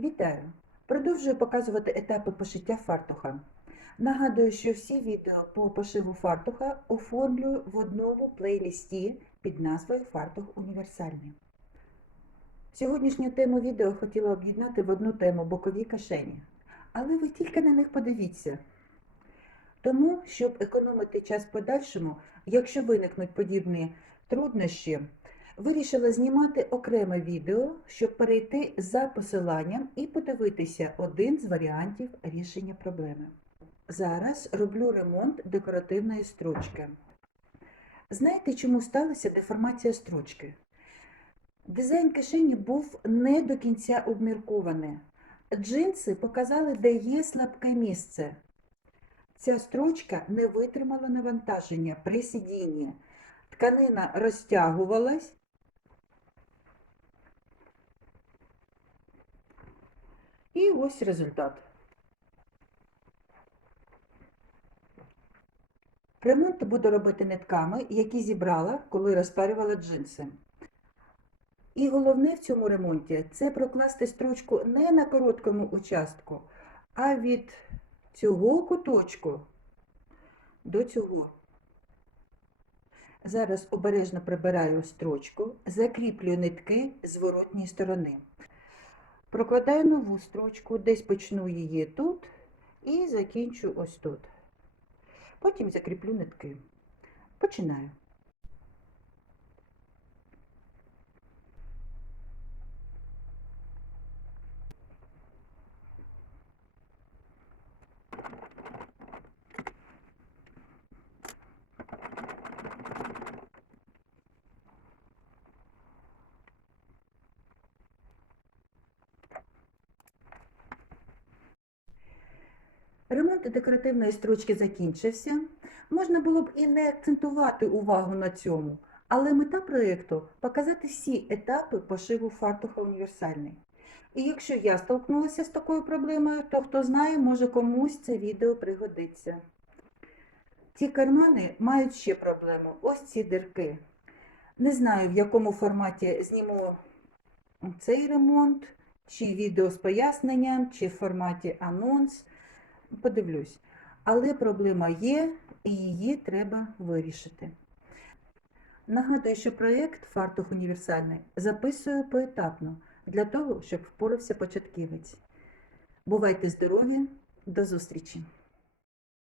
Вітаю! Продовжую показувати етапи пошиття фартуха. Нагадую, що всі відео по пошиву фартуха оформлюю в одному плейлісті під назвою Фартух універсальний. Сьогоднішню тему відео хотіла об'єднати в одну тему бокові кишені. Але ви тільки на них подивіться. Тому, щоб економити час подальшому, якщо виникнуть подібні труднощі, Вирішила знімати окреме відео, щоб перейти за посиланням і подивитися один з варіантів рішення проблеми. Зараз роблю ремонт декоративної строчки. Знаєте, чому сталася деформація строчки? Дизайн кишені був не до кінця обміркований. Джинси показали, де є слабке місце. Ця строчка не витримала навантаження при сидінні. Тканина розтягувалась, І ось результат. Ремонт буду робити нитками, які зібрала, коли розпарювала джинси. І головне в цьому ремонті це прокласти строчку не на короткому участку, а від цього куточку до цього. Зараз обережно прибираю строчку, закріплюю нитки з воротньої сторони. Прокладаю нову строчку, десь почну її тут і закінчу ось тут. Потім закріплю нитки. Починаю. Ремонт декоративної строчки закінчився. Можна було б і не акцентувати увагу на цьому, але мета проєкту показати всі етапи пошиву фартуха універсальний. І якщо я столкнулася з такою проблемою, то хто знає, може комусь це відео пригодиться. Ці кармани мають ще проблему. Ось ці дирки. Не знаю, в якому форматі зніму цей ремонт, чи відео з поясненням, чи в форматі анонс. Подивлюсь. Але проблема є, і її треба вирішити. Нагадую, що проєкт Фартух універсальний записую поетапно для того, щоб впорався початківець. Бувайте здорові, до зустрічі!